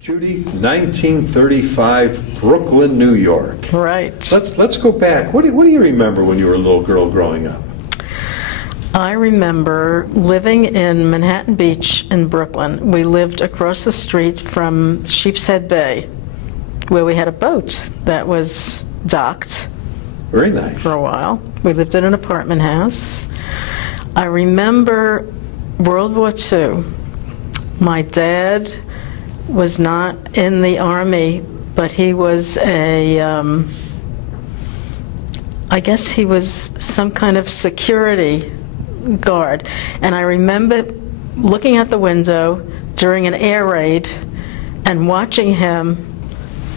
Judy, 1935, Brooklyn, New York. Right. Let's go back. What do you remember when you were a little girl growing up? I remember living in Manhattan Beach in Brooklyn. We lived across the street from Sheepshead Bay, where we had a boat that was docked. Very nice. For a while. We lived in an apartment house. I remember World War II. My dad was not in the Army, but he was I guess he was some kind of security guard. And I remember looking at the window during an air raid and watching him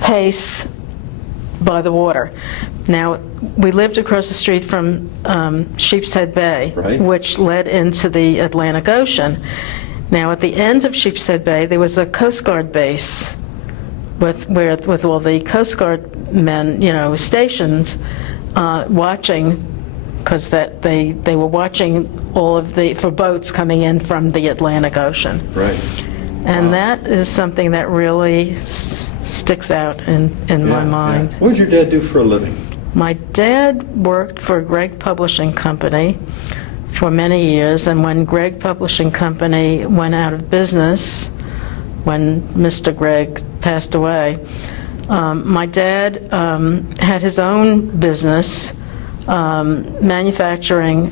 pace by the water. Now, we lived across the street from Sheepshead Bay, right, which led into the Atlantic Ocean. Now, at the end of Sheepshead Bay, there was a Coast Guard base with all the Coast Guard men, stationed, watching, because they were watching all of for boats coming in from the Atlantic Ocean. Right. And wow, that is something that really sticks out in my mind. Yeah. What did your dad do for a living? My dad worked for Gregg Publishing Company for many years, and when Gregg Publishing Company went out of business, when Mr. Gregg passed away, my dad had his own business manufacturing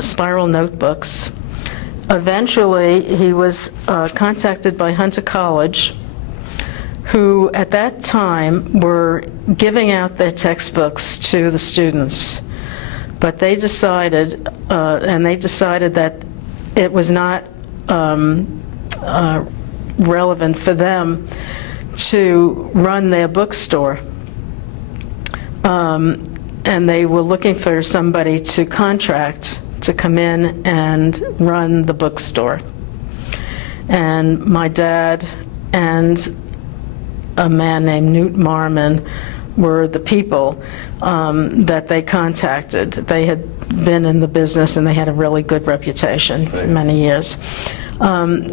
spiral notebooks. Eventually, he was contacted by Hunter College, who at that time were giving out their textbooks to the students. But they decided, that it was not relevant for them to run their bookstore. And they were looking for somebody to contract to come in and run the bookstore. And my dad and a man named Newt Marmon were the people that they contacted. They had been in the business and they had a really good reputation for many years.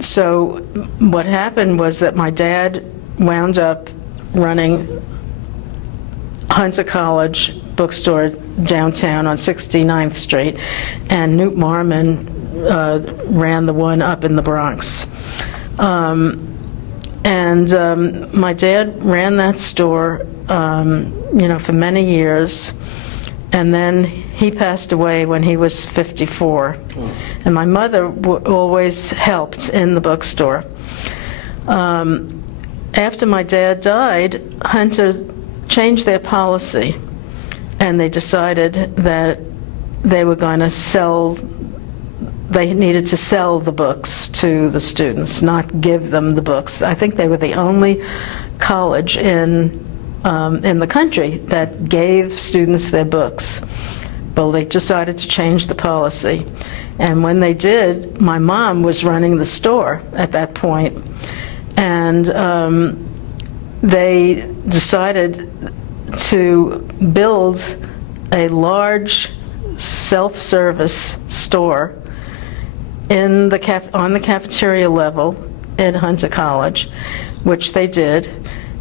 So what happened was that my dad wound up running Hunter College bookstore downtown on 69th Street, and Newt Marmon ran the one up in the Bronx. My dad ran that store, for many years, and then he passed away when he was 54. Oh. And my mother always helped in the bookstore. After my dad died, Hunter changed their policy, and they decided that they were going to they needed to sell the books to the students, not give them the books. I think they were the only college in the country that gave students their books. But they decided to change the policy. And when they did, my mom was running the store at that point. And they decided to build a large self-service store on the cafeteria level at Hunter College, which they did.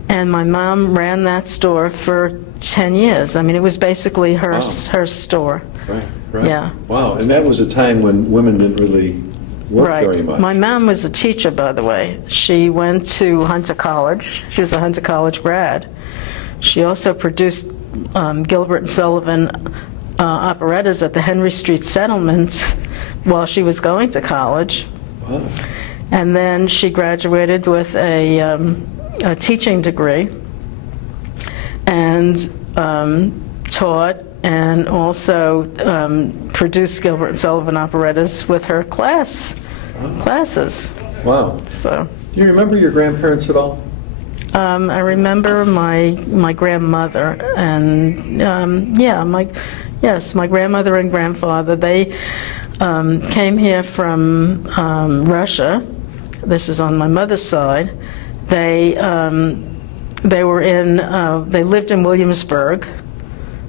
And my mom ran that store for 10 years. I mean, it was basically her store. Right, right. Yeah. Wow, and that was a time when women didn't really work very much. My mom was a teacher, by the way. She went to Hunter College. She was a Hunter College grad. She also produced Gilbert and Sullivan operettas at the Henry Street Settlement while she was going to college. Wow. And then she graduated with a teaching degree and taught and also produced Gilbert and Sullivan operettas with her classes. Wow. So. Do you remember your grandparents at all? I remember my grandmother and my grandmother and grandfather. They came here from Russia. This is on my mother's side. They lived in Williamsburg,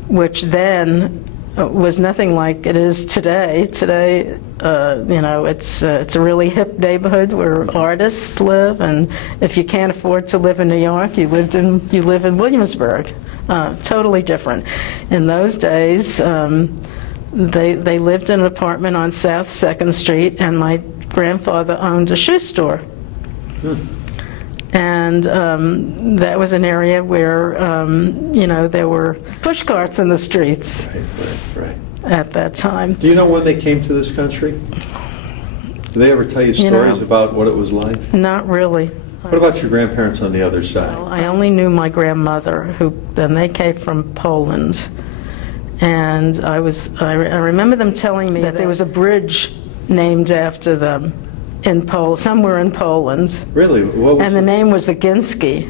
which then was nothing like it is today. Today, you know, it's a really hip neighborhood where artists live, and if you can't afford to live in New York, you live in Williamsburg. Totally different. In those days, they lived in an apartment on South 2nd Street, and my grandfather owned a shoe store. And that was an area where, you know, there were push carts in the streets at that time. Do you know when they came to this country? Do they ever tell you stories about what it was like? Not really. What about your grandparents on the other side? Well, I only knew my grandmother, and they came from Poland. And I remember them telling me that there was a bridge named after them somewhere in Poland. Really? What was and the name was Aginski.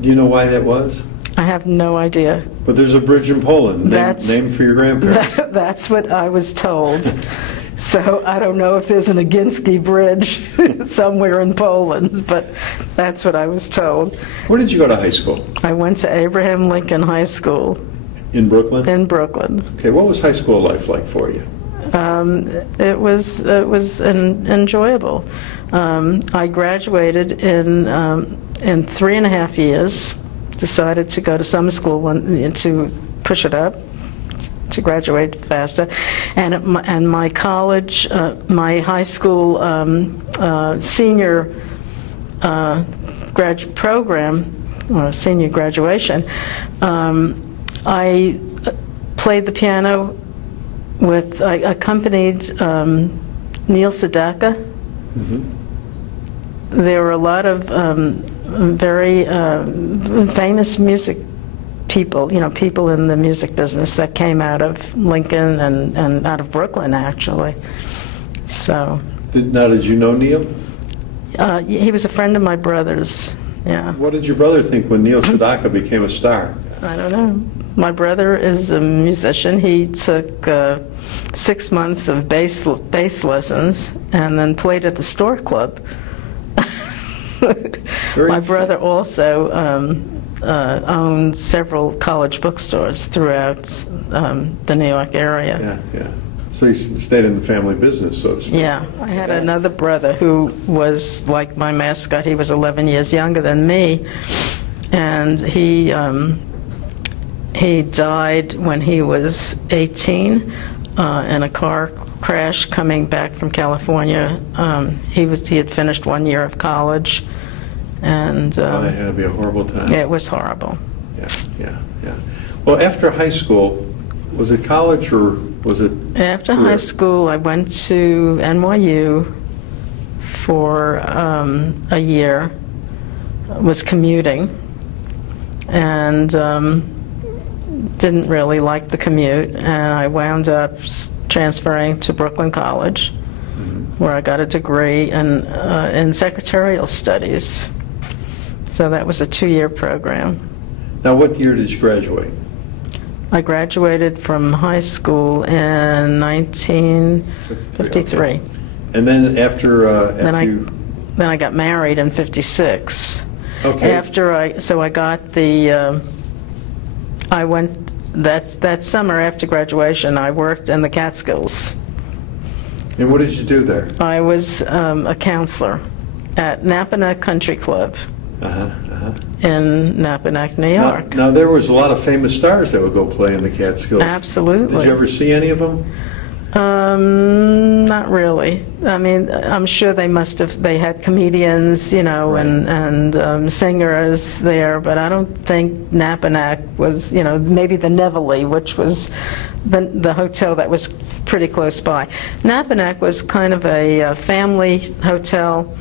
Do you know why that was? I have no idea. But there's a bridge in Poland named for your grandparents. That's what I was told. So I don't know if there's an Aginski Bridge somewhere in Poland, but that's what I was told. Where did you go to high school? I went to Abraham Lincoln High School. In Brooklyn? In Brooklyn. Okay, what was high school life like for you? It was enjoyable. I graduated in 3.5 years. Decided to go to summer school to push it up, to graduate faster, and my college, my high school senior graduate program, or senior graduation. I played the piano with, I accompanied Neil Sedaka. There were a lot of very famous music people, you know, people in the music business that came out of Lincoln and out of Brooklyn, actually. So. Did you know Neil? He was a friend of my brother's, yeah. What did your brother think when Neil Sedaka became a star? I don't know. My brother is a musician. He took 6 months of bass lessons and then played at the Store Club. My brother also owned several college bookstores throughout the New York area. Yeah. So he stayed in the family business, so to speak. Yeah. I had another brother who was like my mascot. He was 11 years younger than me, and he died when he was 18 in a car crash coming back from California. He had finished 1 year of college, and that had to be a horrible time. It was horrible. Yeah. Well, after high school, was it college or was it After career? high school, I went to NYU for a year. Was commuting, and didn't really like the commute, and I wound up transferring to Brooklyn College, where I got a degree in Secretarial Studies. So that was a 2-year program. Now, what year did you graduate? I graduated from high Oh, school in 1953. Okay. And then after Then I got married in 56. Okay. So I got the, I went, that summer after graduation, I worked in the Catskills. And what did you do there? I was a counselor at Nappaneck Country Club in Nappaneck, New York. Now, there was a lot of famous stars that would go play in the Catskills. Absolutely. Did you ever see any of them? Not really. I mean, I'm sure they had comedians, you know, Right. and singers there, but I don't think Nappaneck was, you know, maybe the Nevele, which was the hotel that was pretty close by. Nappaneck was kind of a family hotel,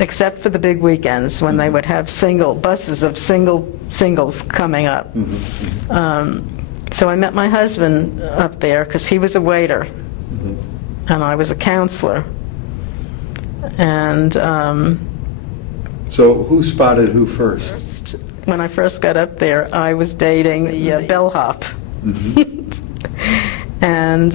except for the big weekends when they would have buses of singles coming up. So I met my husband up there because he was a waiter, and I was a counselor. And so who spotted who first? When I first got up there, I was dating the bellhop. And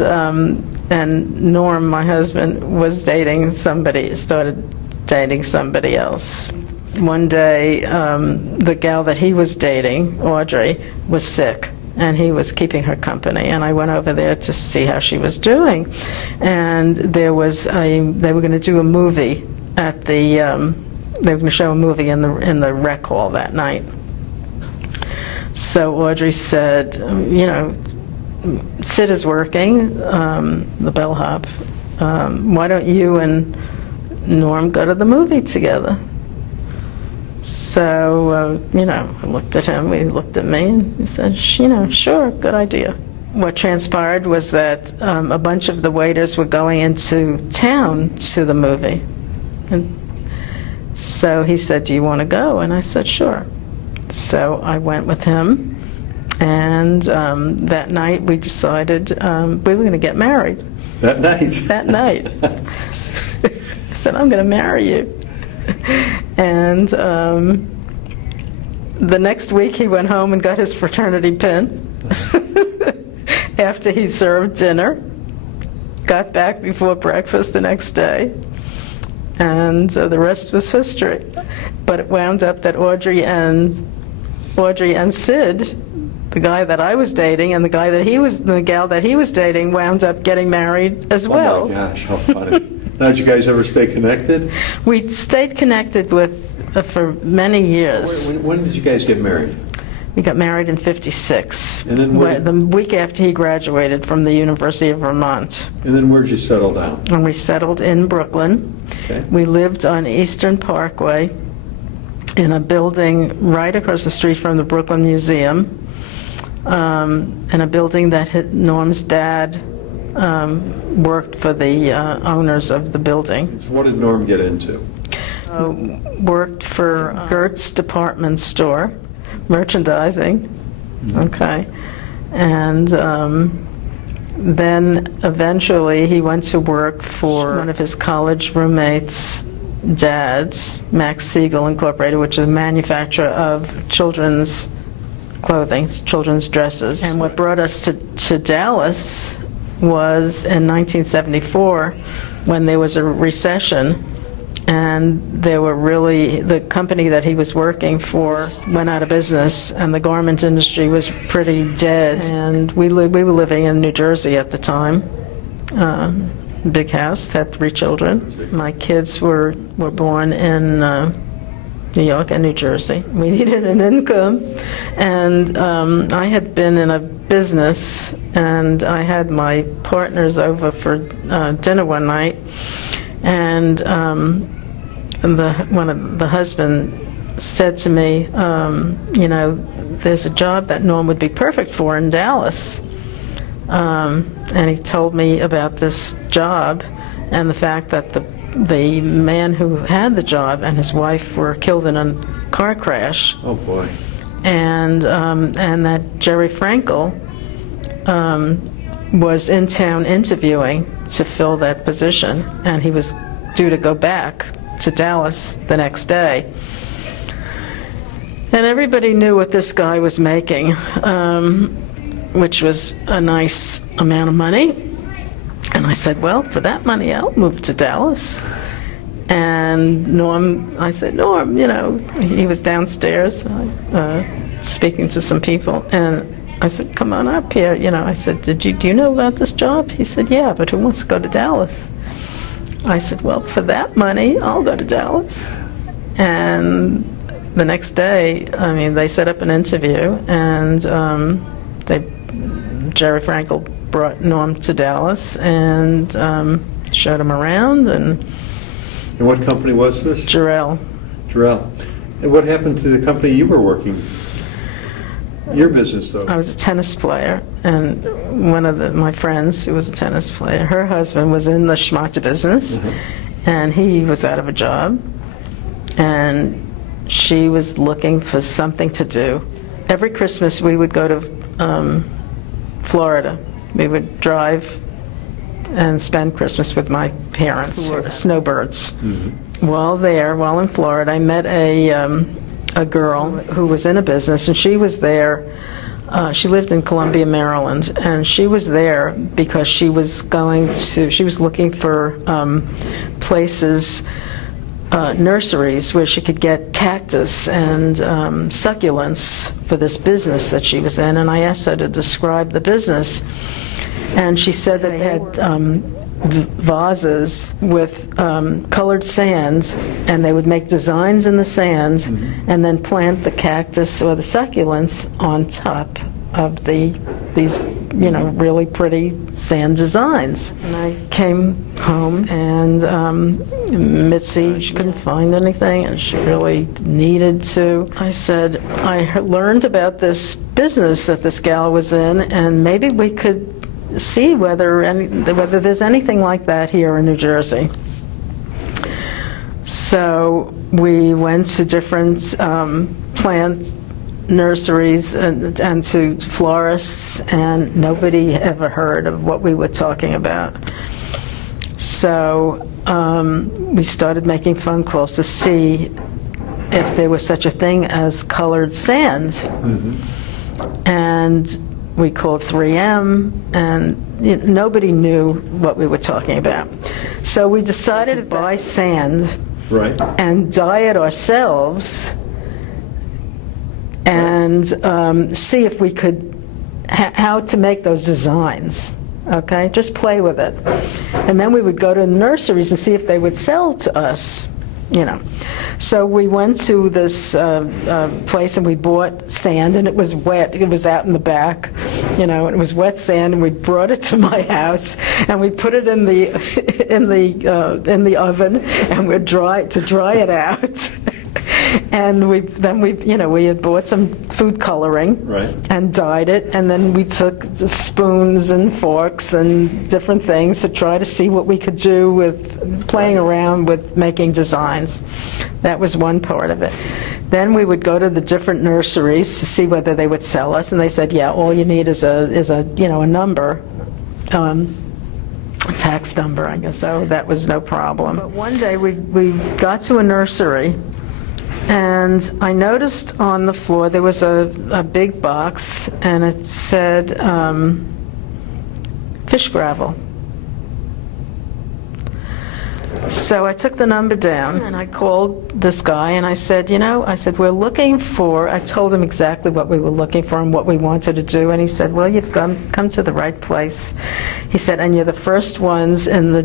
Norm, my husband, started dating somebody else. One day, the gal that he was dating, Audrey, was sick. and he was keeping her company. And I went over there to see how she was doing. And they were going to do a movie at the, they were going to show a movie in the rec hall that night. So Audrey said, you know, Sid is working, the bellhop. Why don't you and Norm go to the movie together? So, you know, I looked at him, he looked at me, and he said, you know, sure, good idea. What transpired was that a bunch of the waiters were going into town to the movie. And so he said, do you want to go? And I said, sure. So I went with him, and that night we decided we were going to get married. That night? That night. I said, I'm going to marry you. And the next week he went home and got his fraternity pin after he served dinner, got back before breakfast the next day, and the rest was history. But it wound up that Audrey and Sid, the guy that I was dating and the gal that he was dating, wound up getting married as well. Oh my gosh, how funny. Now, did you guys ever stay connected? We stayed connected for many years. When did you guys get married? We got married in '56, and then the week after he graduated from the University of Vermont. And then where'd you settle down? And we settled in Brooklyn. Okay. We lived on Eastern Parkway in a building right across the street from the Brooklyn Museum, in a building that Norm's dad worked for the owners of the building. So what did Norm get into? Worked for Gert's department store, merchandising. Okay. And then eventually he went to work for one of his college roommates' dads, Max Siegel Incorporated, which is a manufacturer of children's clothing, children's dresses. And what brought us to Dallas was in 1974, when there was a recession, and the company that he was working for went out of business, and the garment industry was pretty dead. And we were living in New Jersey at the time. Big house, had 3 children. My kids were born in New York and New Jersey. We needed an income, and I had been in a business, and I had my partners over for dinner one night, and the husband said to me, you know, there's a job that Norm would be perfect for in Dallas. And he told me about this job and the fact that the man who had the job and his wife were killed in a car crash. Oh boy. And that Jerry Frankel was in town interviewing to fill that position, and he was due to go back to Dallas the next day. And everybody knew what this guy was making, which was a nice amount of money. And I said, well, for that money, I'll move to Dallas. And Norm, I said, Norm, you know, he was downstairs speaking to some people. And I said, come on up here. You know, I said, do you know about this job? He said, yeah, but who wants to go to Dallas? I said, well, for that money, I'll go to Dallas. And the next day, I mean, they set up an interview, and Jerry Frankel brought Norm to Dallas and showed him around. And what company was this? Jarrell. Jarrell. And what happened to the company you were working? Your business, though. I was a tennis player, and one of my friends who was a tennis player, her husband was in the schmata business, and he was out of a job, and she was looking for something to do. Every Christmas we would go to Florida. We would drive and spend Christmas with my parents, who were snowbirds. While in Florida, I met a girl who was in a business, and she was there. She lived in Columbia, Maryland, and she was there because she was looking for places nurseries where she could get cactus and succulents for this business that she was in, and I asked her to describe the business, and she said that they had vases with colored sand, and they would make designs in the sand and then plant the cactus or the succulents on top of these really pretty sand designs. And I came home, and Mitzi, she couldn't find anything, and she really needed to. I said, I learned about this business that this gal was in, and maybe we could see whether there's anything like that here in New Jersey. So we went to different plant nurseries and to florists, and nobody ever heard of what we were talking about. So we started making phone calls to see if there was such a thing as colored sand. And we called 3M, and nobody knew what we were talking about. So we decided to buy sand and dye it ourselves, and see if we could, how to make those designs, okay? Just play with it. And then we would go to the nurseries and see if they would sell to us, So we went to this place and we bought sand, and it was wet. It was out in the back, and it was wet sand, and we brought it to my house, and we put it in the oven, and we dry it out. And we had bought some food coloring and dyed it, and then we took the spoons and forks and different things to try to see what we could do with playing around with making designs. That was one part of it. Then we would go to the different nurseries to see whether they would sell us, and they said, yeah, all you need is a number. A tax number, I guess. So that was no problem. But one day we got to a nursery, and I noticed on the floor there was a big box, and it said fish gravel. So I took the number down, and I called this guy, and I said, we're looking for, I told him exactly what we were looking for and what we wanted to do, and he said, well, you've come to the right place. He said, and you're the first ones in the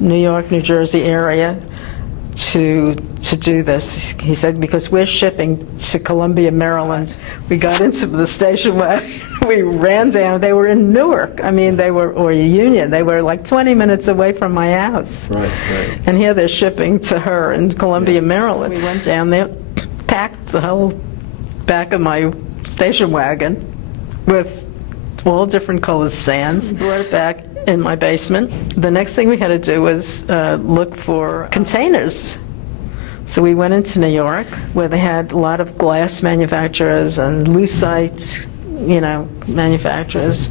New York, New Jersey area to do this. He said, because we're shipping to Columbia, Maryland. We got into the station wagon, we ran down. They were in Newark. I mean, or Union. They were like 20 minutes away from my house. Right. And here they're shipping to her in Columbia, Maryland. So we went down there, packed the whole back of my station wagon with all different colored sands, brought it back in my basement. The next thing we had to do was look for containers. So we went into New York, where they had a lot of glass manufacturers and lucite, manufacturers,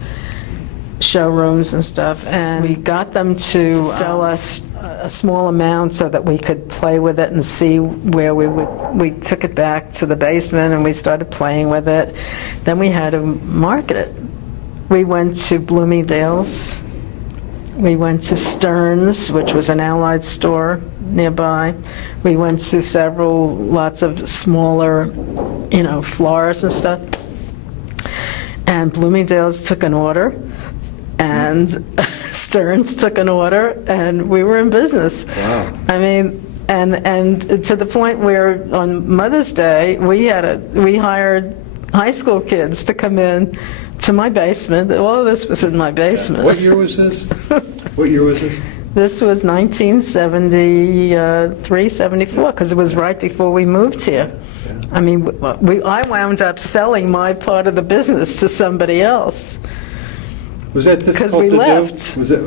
showrooms and stuff, and we got them to sell us a small amount so that we could play with it and see where we took it back to the basement, and we started playing with it. Then we had to market it. We went to Bloomingdale's. We went to Stearns, which was an Allied store nearby. We went to lots of smaller, florists and stuff. And Bloomingdale's took an order, and Stearns took an order, and we were in business. Wow. I mean, and to the point where on Mother's Day, we hired high school kids to come in to my basement. All of this was in my basement. Yeah. What year was this? What year was this? This was 1973, 74, because it was right before we moved here. Yeah. I mean, I wound up selling my part of the business to somebody else. Was that difficult to do? Because we left. Was it,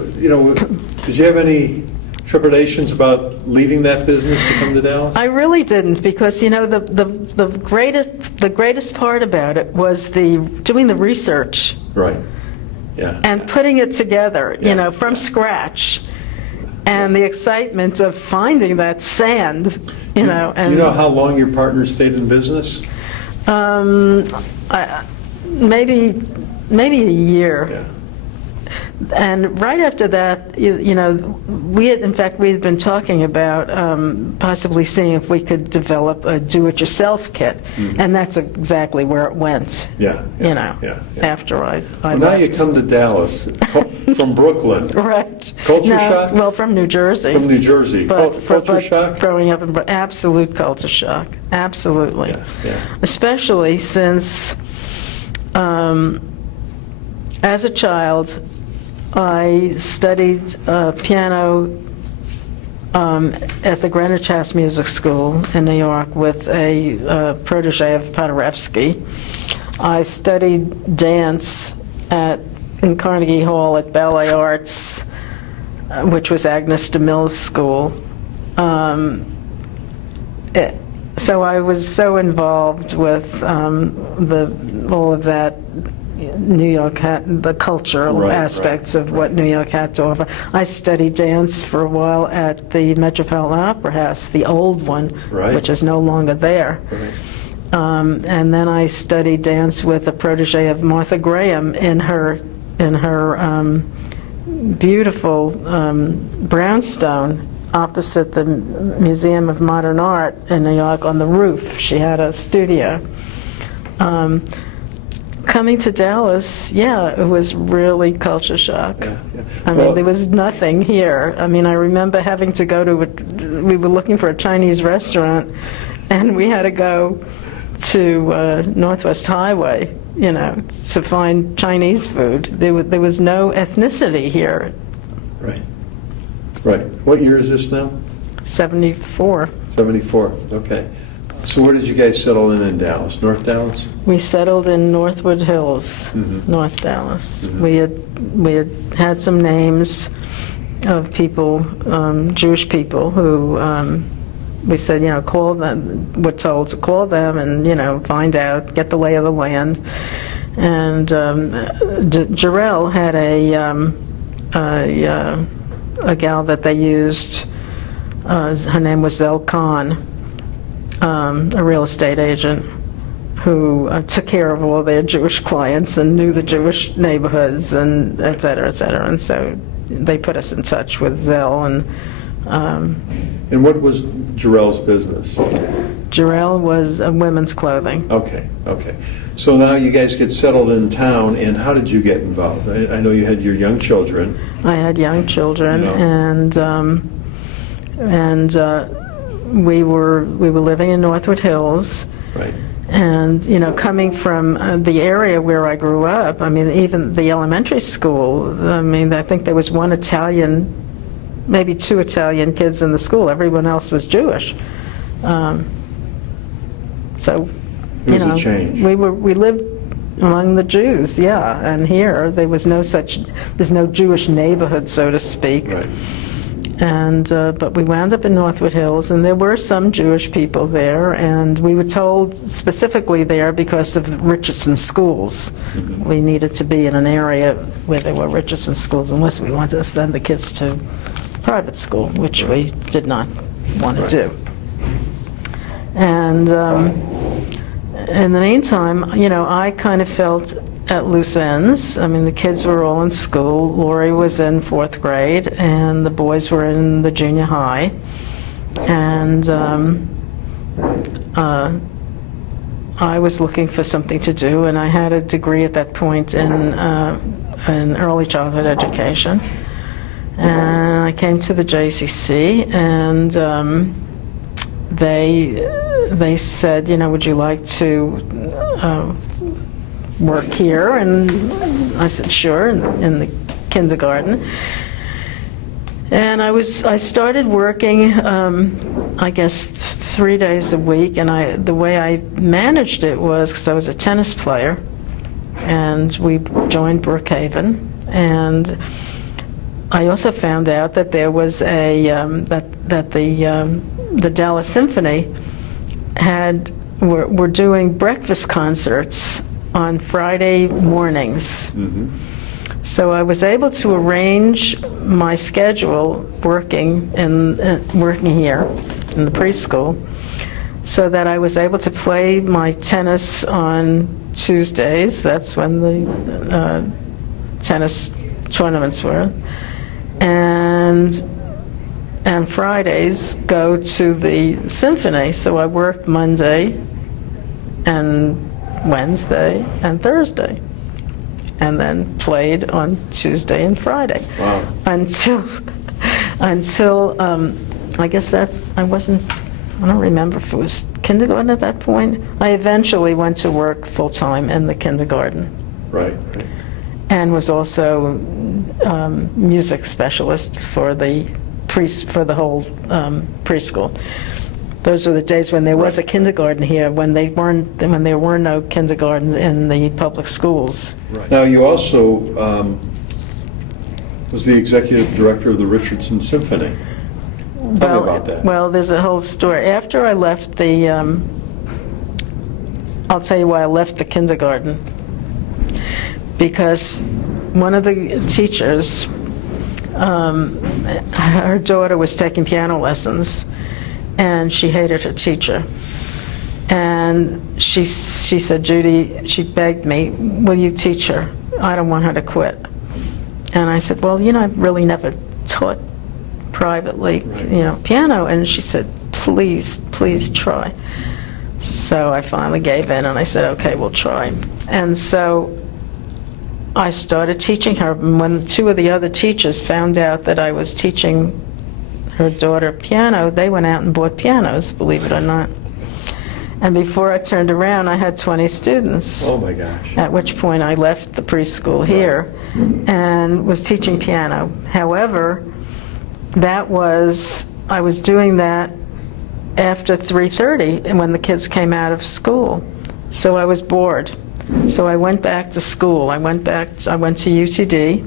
did you have any trepidations about leaving that business to come to Dallas? I really didn't, because the greatest part about it was doing the research, right? Yeah, and putting it together, from scratch, and the excitement of finding that sand, And do you know how long your partner stayed in business? Maybe a year. Yeah. And right after that, you know, in fact, we had been talking about possibly seeing if we could develop a do-it-yourself kit, and that's exactly where it went. Yeah. You know, after I left. Now you come to Dallas from Brooklyn. Right. Culture shock? Well, from New Jersey. From New Jersey. Culture shock? Growing up in absolute culture shock. Absolutely. Yeah. Especially since, as a child, I studied piano at the Greenwich House Music School in New York with a protege of Paderewski. I studied dance in Carnegie Hall at Ballet Arts, which was Agnes de Mille's school. So I was so involved with all of that New York the cultural aspects of what New York had to offer. I studied dance for a while at the Metropolitan Opera House, the old one, which is no longer there. And then I studied dance with a protege of Martha Graham in her beautiful brownstone opposite the Museum of Modern Art in New York on the roof. She had a studio. Coming to Dallas, it was really culture shock. I mean, there was nothing here. I mean, I remember having to go to we were looking for a Chinese restaurant, and we had to go to Northwest Highway, you know, to find Chinese food. There was no ethnicity here. Right. What year is this now? 74. 74, okay. So where did you guys settle in Dallas? North Dallas? We settled in Northwood Hills, North Dallas. We had some names of people, Jewish people, who we said, you know, call them. We're told to call them and, you know, find out, get the lay of the land. And Jarrell had a gal that they used. Her name was Zell Khan. A real estate agent who took care of all their Jewish clients and knew the Jewish neighborhoods and et cetera, et cetera. And so they put us in touch with Zell. And what was Jarrell's business? Jarrell was women's clothing. Okay. So now you guys get settled in town, and how did you get involved? I know you had your young children. I had young children, and we were living in Northwood Hills. Right. And, you know, coming from the area where I grew up, I mean, even the elementary school, I mean, I think there was one Italian, maybe two Italian kids in the school. Everyone else was Jewish. So, you know, a change. We lived among the Jews, and here there's no Jewish neighborhood, so to speak. Right. And but we wound up in Northwood Hills, and there were some Jewish people there, and we were told specifically there because of the Richardson schools. We needed to be in an area where there were Richardson schools, unless we wanted to send the kids to private school, which we did not want to do. And in the meantime, you know, I kind of felt at loose ends. I mean, the kids were all in school. Lori was in 4th grade, and the boys were in the junior high. And I was looking for something to do, and I had a degree at that point in early childhood education. And I came to the JCC, and they said, you know, would you like to work here? And I said, sure, in the kindergarten. And I started working, I guess, 3 days a week, and the way I managed it was because I was a tennis player, and we joined Brookhaven, and I also found out that there was that the Dallas Symphony were doing breakfast concerts on Friday mornings. So I was able to arrange my schedule working here in the preschool, so that I was able to play my tennis on Tuesdays. That's when the tennis tournaments were. And Fridays go to the symphony. So I worked Monday and Wednesday and Thursday, and then played on Tuesday and Friday. Wow. Until I guess I don't remember if it was kindergarten at that point. I eventually went to work full-time in the kindergarten. Right. And was also music specialist for the whole preschool. Those were the days when there was a kindergarten here, when there were no kindergartens in the public schools. Right. Now, you also was the executive director of the Richardson Symphony. Tell me about that. Well, there's a whole story. After I left the, I'll tell you why I left the kindergarten. Because one of the teachers, her daughter was taking piano lessons, and she hated her teacher. And she said, Judy, she begged me, will you teach her? I don't want her to quit. And I said, well, I've really never taught privately, piano. And she said, please, please try. So I finally gave in, and I said, okay, we'll try. And so I started teaching her. And when two of the other teachers found out that I was teaching her daughter piano, they went out and bought pianos, believe it or not. And before I turned around, I had 20 students. Oh my gosh. At which point I left the preschool here and was teaching piano. However, I was doing that after 3:30 and when the kids came out of school. So I was bored. So I went back to school. I went to UTD,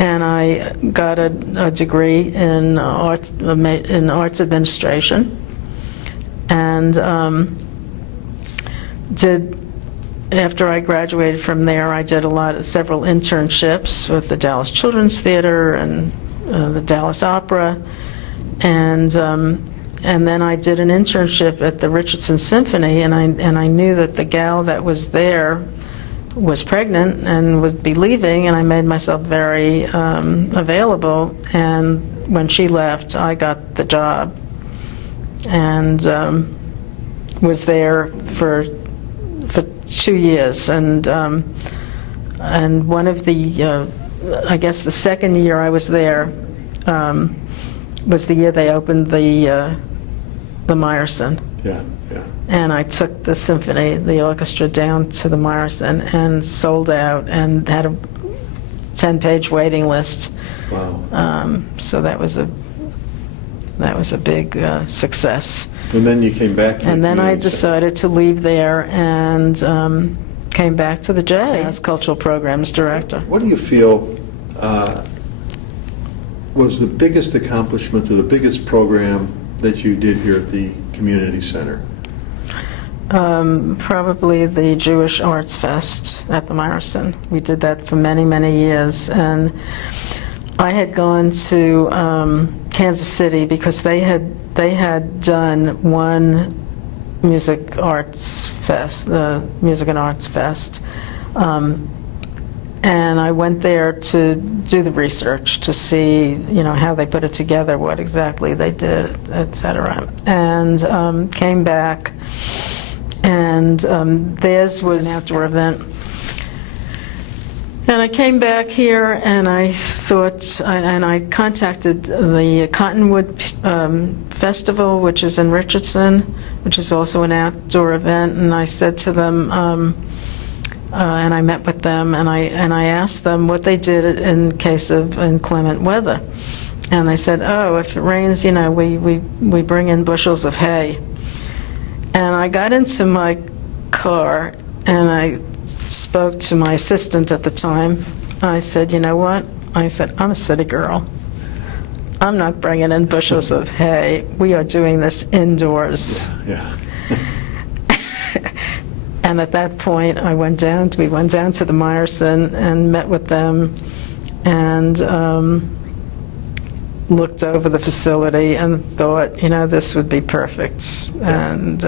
and I got a degree in arts administration, and after I graduated from there, I did several internships with the Dallas Children's Theater and the Dallas Opera, and then I did an internship at the Richardson Symphony, and I knew that the gal that was there was pregnant and would be leaving, and I made myself very available. And when she left, I got the job, and was there for 2 years. And one of the I guess the second year I was there was the year they opened the Meyerson. Yeah. And I took the symphony, the orchestra, down to the Meyerson and sold out and had a 10-page waiting list. Wow. So that was a big success. And then you came back to And then I decided to leave there and came back to the J as Cultural Programs Director. What do you feel was the biggest accomplishment or the biggest program that you did here at the Community Center? Probably the Jewish Arts Fest at the Meyerson. We did that for many, many years. And I had gone to Kansas City because they had done one music arts fest, the Music and Arts Fest. And I went there to do the research to see, how they put it together, what exactly they did, etc. And came back, and theirs was an outdoor event. And I came back here, and I thought, and I contacted the Cottonwood Festival, which is in Richardson, which is also an outdoor event, and I said to them, and I met with them, and I asked them what they did in case of inclement weather. And they said, oh, if it rains, we bring in bushels of hay. And I got into my car, and I spoke to my assistant at the time. I said, you know what? I said, I'm a city girl. I'm not bringing in bushels of hay. We are doing this indoors. Yeah. And at that point, we went down to the Meyerson and met with them and looked over the facility and thought, this would be perfect. And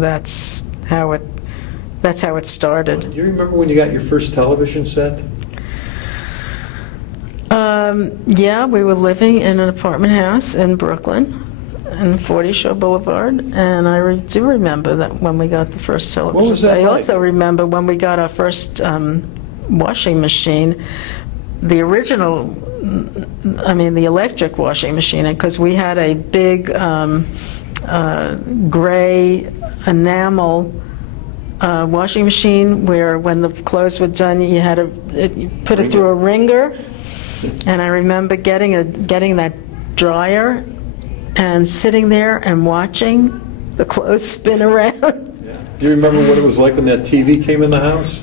that's how it started. Do you remember when you got your first television set? Yeah, we were living in an apartment house in Brooklyn, in 40 Shore Boulevard, and I do remember that when we got the first television. What was that like? I also remember when we got our first washing machine, the original, I mean the electric washing machine, because we had a big gray enamel washing machine where when the clothes were done you had to put it through a wringer, and I remember getting that dryer and sitting there and watching the clothes spin around. Yeah. Do you remember what it was like when that TV came in the house?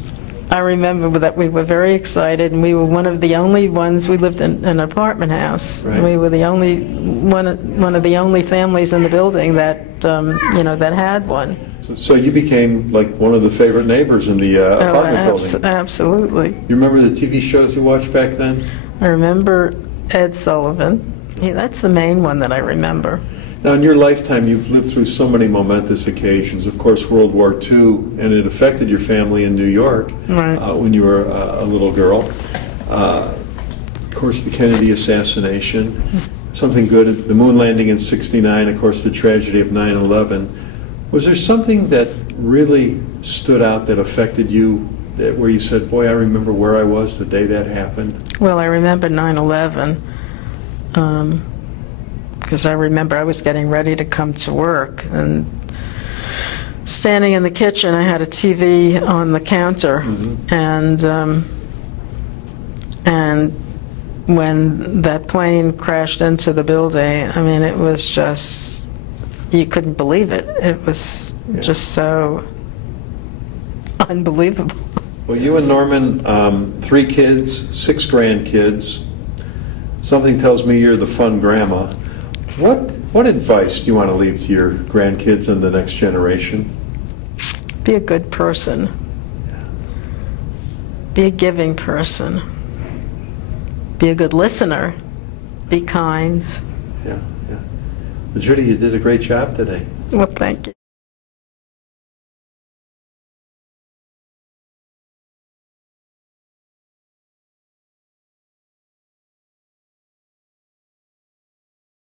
I remember that we were very excited, and we were one of the only ones. We lived in an apartment house. Right. We were the only one of the only families in the building that that had one. So you became like one of the favorite neighbors in the apartment building. Absolutely. You remember the TV shows you watched back then? I remember Ed Sullivan. Yeah, that's the main one that I remember. Now, in your lifetime, you've lived through so many momentous occasions. Of course, World War II, and it affected your family in New York when you were a little girl. Of course, the Kennedy assassination, something good, the moon landing in '69, of course, the tragedy of 9/11. Was there something that really stood out that affected you, where you said, boy, I remember where I was the day that happened? Well, I remember 9/11. Because I remember I was getting ready to come to work, and standing in the kitchen, I had a TV on the counter, and when that plane crashed into the building, I mean, it was just, you couldn't believe it. It was just so unbelievable. Well, you and Norman, 3 kids, 6 grandkids. Something tells me you're the fun grandma. What advice do you want to leave to your grandkids and the next generation? Be a good person. Be a giving person. Be a good listener. Be kind. Yeah. Well, Judy, you did a great job today. Well, thank you.